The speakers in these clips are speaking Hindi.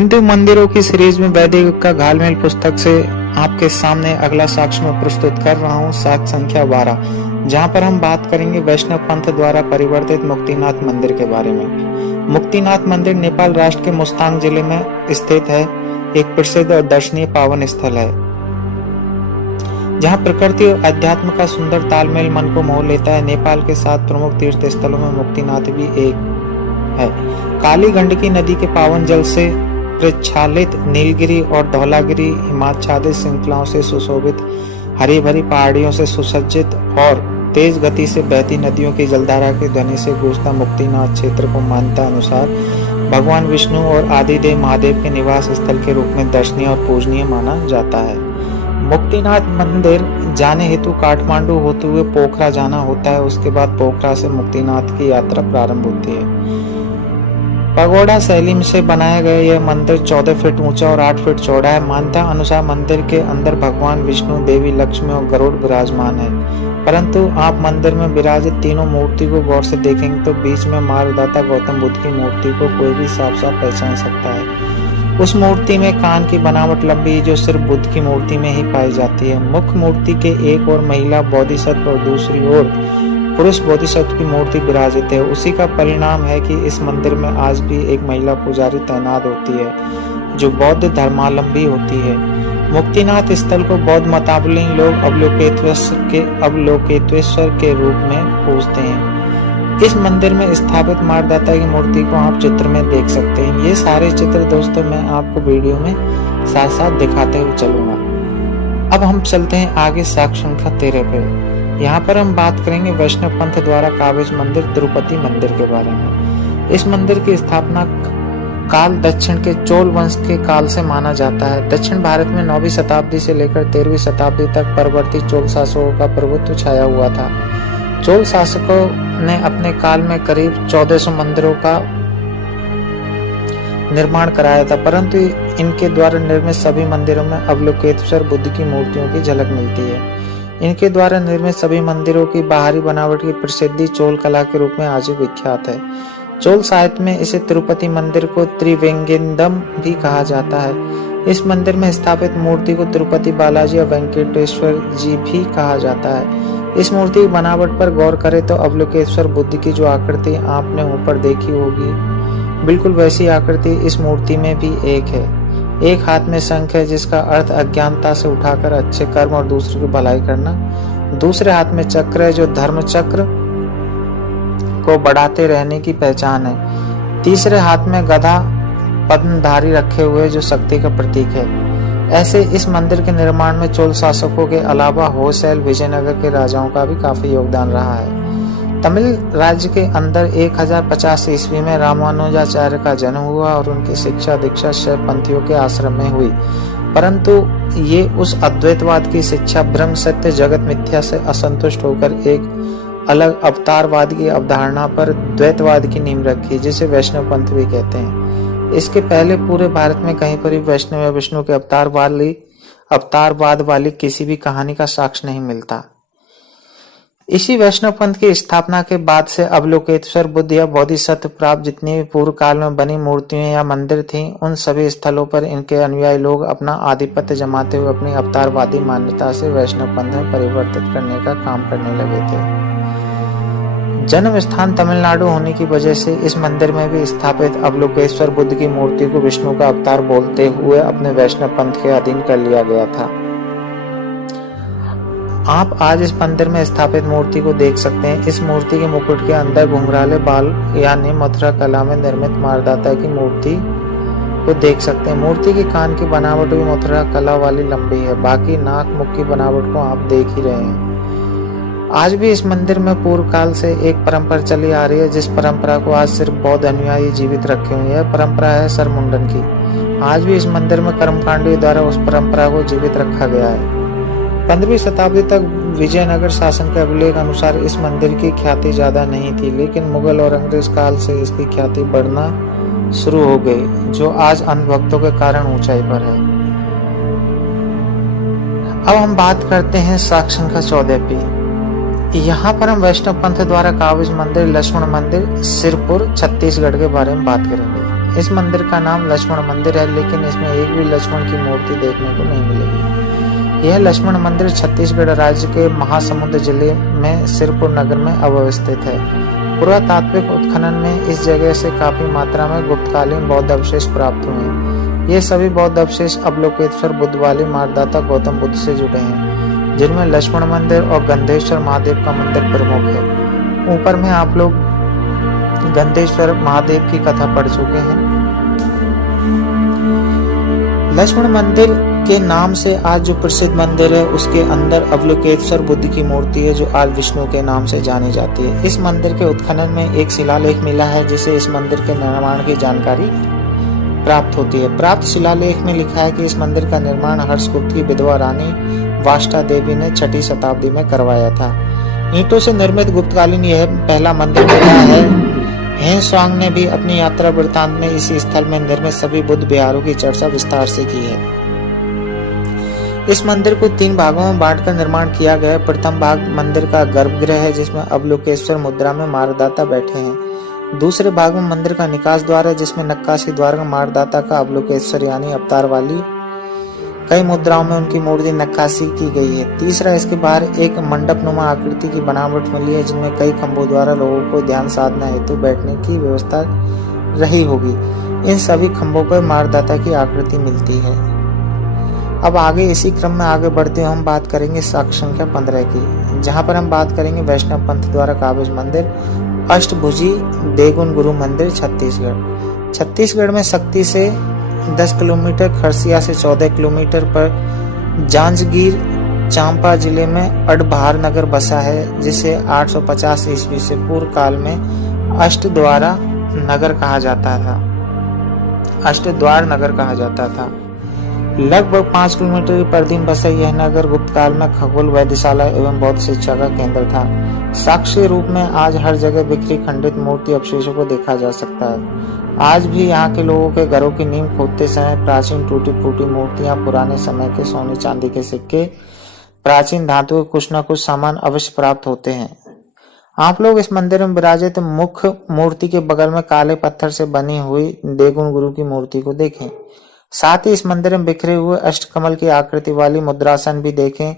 हिंदू मंदिरों की सीरीज में वैदिक युग का घालमेल पुस्तक से आपके सामने अगला साक्ष्य में प्रस्तुत कर रहा हूँ। साक्ष्य संख्या 12, जहाँ पर हम बात करेंगे वैष्णव पंथ द्वारा परिवर्तित मुक्तिनाथ मंदिर के बारे में। मुक्तिनाथ मंदिर नेपाल राष्ट्र के मुस्तांग जिले में स्थित है। एक प्रसिद्ध और दर्शनीय पावन स्थल है जहाँ प्रकृति और अध्यात्म का सुंदर तालमेल मन को मोह लेता है। नेपाल के 7 प्रमुख तीर्थ स्थलों में मुक्तिनाथ भी एक है। काली गंडकी नदी के पावन जल से प्रक्षालित नीलगिरी और धौलागिरी हिमाच्छादित श्रृंखलाओं से सुशोभित, हरी भरी पहाड़ियों से सुसज्जित और तेज गति से बहती नदियों की जलधारा की ध्वनि से गूंजता मुक्तिनाथ क्षेत्र को मान्यता अनुसार भगवान विष्णु और आदिदेव महादेव के निवास स्थल के रूप में दर्शनीय और पूजनीय माना जाता है। मुक्तिनाथ मंदिर जाने हेतु काठमांडू होते हुए पोखरा जाना होता है। उसके बाद पोखरा से मुक्तिनाथ की यात्रा प्रारंभ होती है। पगोड़ा शैली से बनाया गया यह मंदिर 14 फीट ऊंचा और 8 फीट चौड़ा है। मान्यता अनुसार मंदिर के अंदर भगवान विष्णु, देवी लक्ष्मी और गरुड़ विराजमान है। परंतु आप मंदिर में विराजित तीनों मूर्ति को गौर से देखेंगे तो बीच में मार्गदाता गौतम बुद्ध की मूर्ति को कोई भी साफ साफ पहचान सकता है। उस मूर्ति में कान की बनावट लंबी है जो सिर्फ बुद्ध की मूर्ति में ही पाई जाती है। मुख्य मूर्ति के एक ओर महिला बोधिसत्व और दूसरी ओर पुरुष बोधिसत्व की मूर्ति विराजित है। उसी का परिणाम है कि इस मंदिर में आज भी एक महिला पुजारी तैनात होती है जो बौद्ध धर्मावलंबी होती है। मुक्तिनाथ स्थल को बौद्ध मतावलंबी लोग अवलोकेतेश्वर के रूप में पूजते हैं। इस मंदिर में स्थापित मार्गदाता की मूर्ति को आप चित्र में देख सकते हैं। ये सारे चित्र दोस्तों मैं आपको वीडियो में साथ साथ दिखाते हुए चलूंगा। अब हम चलते हैं आगे साक्ष्य संख्या 13 पे। यहाँ पर हम बात करेंगे वैष्णव पंथ द्वारा काबिज मंदिर तिरुपति मंदिर के बारे में। इस मंदिर की स्थापना काल दक्षिण के चोल वंश के काल से माना जाता है। दक्षिण भारत में 9वीं शताब्दी से लेकर 13वीं शताब्दी तक परवर्ती चोल शासकों का प्रभुत्व छाया हुआ था। चोल शासकों ने अपने काल में करीब 1400 मंदिरों का निर्माण कराया था, परंतु इनके द्वारा निर्मित सभी मंदिरों में अवलोकेतेश्वर बुद्ध की मूर्तियों की झलक मिलती है। इनके द्वारा निर्मित सभी मंदिरों की बाहरी बनावट की प्रसिद्धि चोल कला के रूप में आज भी विख्यात है। चोल साहित्य में इसे तिरुपति मंदिर को त्रिवेंगेंदम भी कहा जाता है। इस मंदिर में स्थापित मूर्ति को तिरुपति बालाजी और वेंकटेश्वर जी भी कहा जाता है। इस मूर्ति की बनावट पर गौर करें तो अवलोकेतेश्वर बुद्ध की जो आकृति आपने ऊपर देखी होगी, बिल्कुल वैसी आकृति इस मूर्ति में भी एक है। एक हाथ में शंख है जिसका अर्थ अज्ञानता से उठाकर अच्छे कर्म और दूसरों की भलाई करना। दूसरे हाथ में चक्र है जो धर्म चक्र को बढ़ाते रहने की पहचान है। तीसरे हाथ में गदा पद्मधारी रखे हुए जो शक्ति का प्रतीक है। ऐसे इस मंदिर के निर्माण में चोल शासकों के अलावा होयसला, विजयनगर के राजाओं का भी काफी योगदान रहा है। तमिल राज्य के अंदर 1050 ईस्वी में रामानुजाचार्य का जन्म हुआ और उनकी शिक्षा दीक्षा शैव पंथियों के आश्रम में हुई, परंतु ये उस अद्वैतवाद की शिक्षा ब्रह्म सत्य जगत मिथ्या से असंतुष्ट होकर एक अलग अवतारवाद की अवधारणा पर द्वैतवाद की नींव रखी, जिसे वैष्णव पंथ भी कहते हैं। इसके पहले पूरे भारत में कहीं पर भी वैष्णव या विष्णु के अवतारवाद वाली किसी भी कहानी का साक्ष्य नहीं मिलता। इसी वैष्णव पंथ की स्थापना के बाद से अवलोकेतेश्वर बुद्ध या बोधिसत्व प्राप्त जितनी भी पूर्व काल में बनी मूर्तियां या मंदिर थीं, उन सभी स्थलों पर इनके अनुयायी लोग अपना आधिपत्य जमाते हुए अपनी अवतारवादी मान्यता से वैष्णव पंथ में परिवर्तित करने का काम करने लगे थे। जन्म स्थान तमिलनाडु होने की वजह से इस मंदिर में भी स्थापित अवलोकेतेश्वर बुद्ध की मूर्ति को विष्णु का अवतार बोलते हुए अपने वैष्णव पंथ के अधीन कर लिया गया था। आप आज इस मंदिर में स्थापित मूर्ति को देख सकते हैं। इस मूर्ति के मुकुट के अंदर घुंघराले बाल यानी मथुरा कला में निर्मित मार्गदाता की मूर्ति को देख सकते हैं। मूर्ति के कान की बनावट भी मथुरा कला वाली लंबी है। बाकी नाक मुख की बनावट को आप देख ही रहे हैं। आज भी इस मंदिर में पूर्व काल से एक परंपरा चली आ रही है, जिस परंपरा को आज सिर्फ बौद्ध अनुयायी जीवित रखे हुए हैं। परंपरा है सरमुंडन की। आज भी इस मंदिर में कर्मकांडियों द्वारा उस परंपरा को जीवित रखा गया है। 15वीं शताब्दी तक विजयनगर शासन के अभिलेख अनुसार इस मंदिर की ख्याति ज्यादा नहीं थी, लेकिन मुगल और अंग्रेज काल से इसकी ख्याति बढ़ना शुरू हो गई, जो आज अंधभक्तों के कारण ऊंचाई पर है। अब हम बात करते हैं साक्ष्य संख्या 14 पे। यहाँ पर हम वैष्णव पंथ द्वारा काबिज मंदिर, लक्ष्मण मंदिर, सिरपुर, छत्तीसगढ़ के बारे में बात करेंगे। इस मंदिर का नाम लक्ष्मण मंदिर है, लेकिन इसमें एक भी लक्ष्मण की मूर्ति देखने को नहीं मिलेगी। यह लक्ष्मण मंदिर छत्तीसगढ़ राज्य के महासमुंद जिले में सिरपुर नगर में अवस्थित है। पुरातात्विक उत्खनन में इस जगह से काफी मात्रा में गुप्तकालीन बौद्ध अवशेष प्राप्त हुए हैं। ये सभी बौद्ध अवशेष अवलोकेतेश्वर बुद्ध वाली मार्गदाता गौतम बुद्ध से जुड़े हैं, जिनमें लक्ष्मण मंदिर और गंधेश्वर महादेव का मंदिर प्रमुख है। ऊपर में आप लोग गंधेश्वर महादेव की कथा पढ़ चुके हैं। लक्ष्मण मंदिर के नाम से आज जो प्रसिद्ध मंदिर है, उसके अंदर अवलोकेतेश्वर बुद्ध की मूर्ति है, जो आज विष्णु के नाम से जानी जाती है। इस मंदिर के उत्खनन में एक शिलालेख मिला है, जिसे इस मंदिर के निर्माण की जानकारी प्राप्त होती है। प्राप्त शिलालेख में लिखा है कि इस मंदिर का निर्माण हर्षगुप्त की विधवा रानी वाष्टा देवी ने 6ठी शताब्दी में करवाया था। ईंटों से निर्मित गुप्तकालीन यह पहला मंदिर मिला है। हेनस्वांग ने भी अपनी यात्रा वृत्तांत में इसी स्थल में निर्मित सभी बुद्ध विहारों की चर्चा विस्तार से की है। इस मंदिर को 3 भागों में बांटकर निर्माण किया गया है। प्रथम भाग मंदिर का गर्भगृह है, जिसमें अवलोकेतेश्वर मुद्रा में मार्गदाता बैठे हैं। दूसरे भाग में मंदिर का निकास द्वार है, जिसमें नक्काशी द्वारा मार्गदाता का अवलोकेतेश्वर यानी अवतार वाली कई मुद्राओं में उनकी मूर्ति नक्काशी की गई है। तीसरा, इसके बाहर एक मंडपनुमा आकृति की बनावट मिली है, जिनमें कई खंभों द्वारा लोगों को ध्यान साधना हेतु बैठने की व्यवस्था रही होगी। इन सभी खंभों पर मार्गदाता की आकृति मिलती है। अब आगे इसी क्रम में आगे बढ़ते हुए हम बात करेंगे साक्ष्य संख्या 15 की, जहां पर हम बात करेंगे वैष्णव पंथ द्वारा काबिज मंदिर अष्टभुजी देगुन गुरु मंदिर छत्तीसगढ़। छत्तीसगढ़ में शक्ति से 10 किलोमीटर, खरसिया से 14 किलोमीटर पर जांजगीर चांपा जिले में अडबहार नगर बसा है, जिसे 850 ईस्वी से पूर्व काल में अष्टद्वारा नगर कहा जाता था। अष्टद्वार नगर कहा जाता था। लगभग 5 किलोमीटर की परिधि में बसा यह नगर गुप्त काल में खगोल वेधशाला एवं बौद्ध शिक्षा का केंद्र था। साक्ष्य रूप में आज हर जगह बिखरी खंडित मूर्ति अवशेषों को देखा जा सकता है। आज भी यहाँ के लोगों के घरों की नींव खोदते समय प्राचीन टूटी फूटी मूर्तियां, पुराने समय के सोने चांदी के सिक्के, प्राचीन धातु के कुछ न कुछ सामान अवश्य प्राप्त होते हैं। आप लोग इस मंदिर में विराजित मुख्य मूर्ति के बगल में काले पत्थर से बनी हुई देगुन गुरु की मूर्ति को देखें। साथ ही इस मंदिर में बिखरे हुए अष्टकमल की आकृति वाली मुद्रासन भी देखें।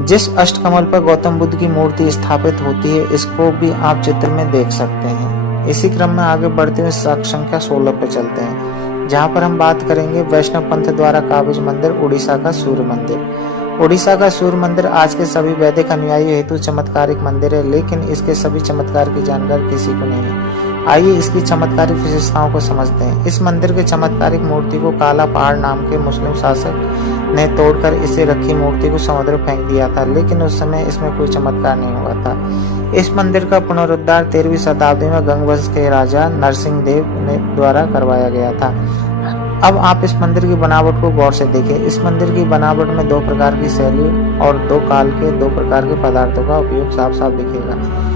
जिस अष्टकमल पर गौतम बुद्ध की मूर्ति स्थापित होती है, इसको भी आप चित्र में देख सकते हैं। इसी क्रम में आगे बढ़ते हुए साक्ष्य संख्या 16 पर चलते हैं, जहां पर हम बात करेंगे वैष्णव पंथ द्वारा काबिज मंदिर उड़ीसा का सूर्य मंदिर। उड़ीसा का सूर्य मंदिर आज के सभी वैदिक अनुयायी हेतु चमत्कारिक मंदिर है, लेकिन इसके सभी चमत्कार की जानकारी किसी को नहीं है। आइए इसकी चमत्कारिक विशेषताओं को समझते हैं। इस मंदिर के चमत्कारिक मूर्ति को काला पहाड़ नाम के मुस्लिम शासक ने तोड़कर इसे रखी मूर्ति को समुद्र में फेंक दिया था, लेकिन उस समय इसमें कोई चमत्कार नहीं हुआ था। इस मंदिर का पुनरुद्धार 13वीं शताब्दी में गंगवंश के राजा नरसिंह देव ने द्वारा करवाया गया था। अब आप इस मंदिर की बनावट को गौर से देखें। इस मंदिर की बनावट में 2 प्रकार की शैली और 2 काल के 2 प्रकार के पदार्थों का उपयोग साफ साफ दिखेगा।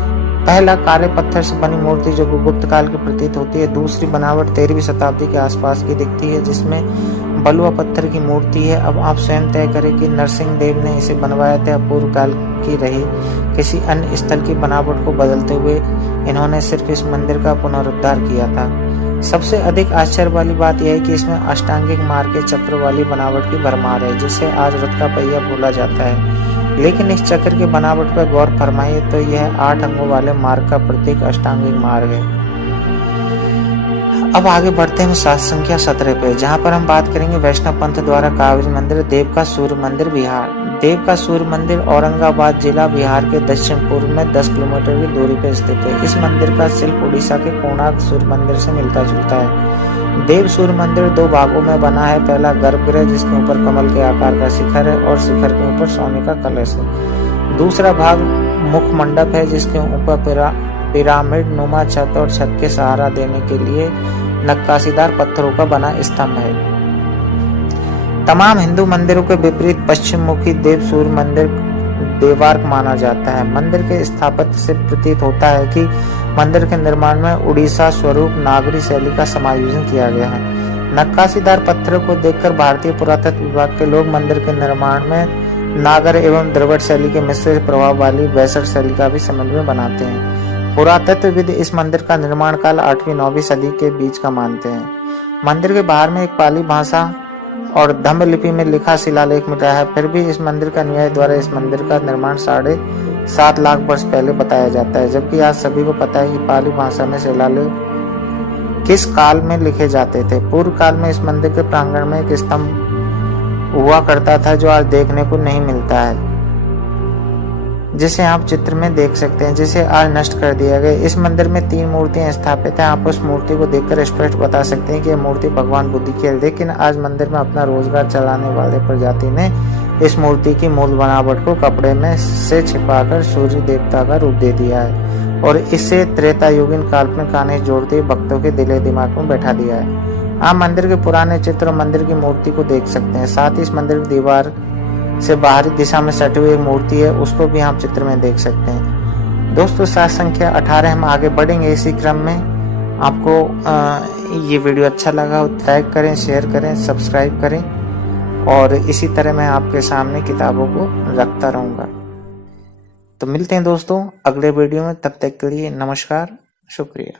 पहला, काले पत्थर से बनी मूर्ति जो गुप्त काल की प्रतीत होती है। दूसरी बनावट 13वीं शताब्दी के आसपास की दिखती है, जिसमें बलुआ पत्थर की मूर्ति है। अब आप स्वयं तय करें कि नरसिंह देव ने इसे बनवाया था, पूर्व काल की रही किसी अन्य स्थल की बनावट को बदलते हुए इन्होंने सिर्फ इस मंदिर का पुनरुद्धार किया था। सबसे अधिक आश्चर्य वाली बात यह है कि इसमें अष्टांगिक मार्ग के चक्र वाली बनावट की भरमार है, जिसे आज रथ का पहिया बोला जाता है। लेकिन इस चक्र की बनावट पर गौर फरमाइए तो यह 8 अंगों वाले मार्ग का प्रतीक अष्टांगिक मार्ग है। अब आगे बढ़ते हैं शास्त्र संख्या 17 पे, जहां पर हम बात करेंगे वैष्णव पंथ द्वारा काबिज मंदिर देव का सूर्य मंदिर बिहार। देव का सूर्य मंदिर औरंगाबाद जिला बिहार के दक्षिण पूर्व में 10 किलोमीटर की दूरी पर स्थित है। इस मंदिर का शिल्प उड़ीसा के कोणार्क सूर्य मंदिर से मिलता जुलता है। देव सूर्य मंदिर 2 भागों में बना है। पहला गर्भगृह, जिसके ऊपर कमल के आकार का शिखर है और शिखर के ऊपर सोने का कलश है। दूसरा भाग मुख मंडप है, जिसके ऊपर पिरामिड नुमा छत और छत के सहारा देने के लिए नक्काशीदार पत्थरों का बना स्तंभ है। तमाम हिंदू मंदिरों के विपरीत पश्चिम मुखी देव सूर्य मंदिर देवार्क माना जाता है। मंदिर के स्थापत्य से प्रतीत होता है कि मंदिर के निर्माण में उड़ीसा स्वरूप नागरी शैली का समायोजन किया गया है। नक्काशीदार पत्थरों को देखकर भारतीय पुरातत्व विभाग के लोग मंदिर के निर्माण में नागर एवं द्रविड़ शैली के मिश्रित प्रभाव वाली वैसठ शैली का भी समन्वय बनाते हैं। पुरातत्वविद इस मंदिर का निर्माण काल 8वीं-9वीं सदी के बीच का मानते हैं। मंदिर के बाहर में एक पाली भाषा और धम्म लिपि में लिखा शिलालेख मिला है। फिर भी इस मंदिर का अनुयायी द्वारा इस मंदिर का निर्माण 7.5 लाख वर्ष पहले बताया जाता है, जबकि आज सभी को पता है कि पाली भाषा में शिलालेख किस काल में लिखे जाते थे। पूर्व काल में इस मंदिर के प्रांगण में एक स्तंभ हुआ करता था जो आज देखने को नहीं मिलता है, जिसे आप चित्र में देख सकते हैं, जिसे आज नष्ट कर दिया गया। इस मंदिर में 3 मूर्तियां स्थापित हैं। आप उस मूर्ति को देखकर स्पष्ट बता सकते हैं कि यह मूर्ति भगवान बुद्ध की है। लेकिन आज मंदिर में अपना रोजगार चलाने वाले प्रजाति ने इस मूर्ति की मूल बनावट को कपड़े में से छिपाकर सूर्य देवता का रूप दे दिया है और इसे त्रेतायुगीन काल्पनिक कहानी जोड़ते भक्तों के दिले दिमाग में बैठा दिया है। आप मंदिर के पुराने चित्र और मंदिर की मूर्ति को देख सकते हैं। साथ ही इस मंदिर की दीवार से बाहरी दिशा में सटी हुई एक मूर्ति है, उसको भी आप चित्र में देख सकते हैं। दोस्तों, शास्त्र संख्या 18 हम आगे बढ़ेंगे इसी क्रम में। आपको ये वीडियो अच्छा लगा हो लाइक करें, शेयर करें, सब्सक्राइब करें और इसी तरह मैं आपके सामने किताबों को रखता रहूंगा। तो मिलते हैं दोस्तों अगले वीडियो में, तब तक के लिए नमस्कार, शुक्रिया।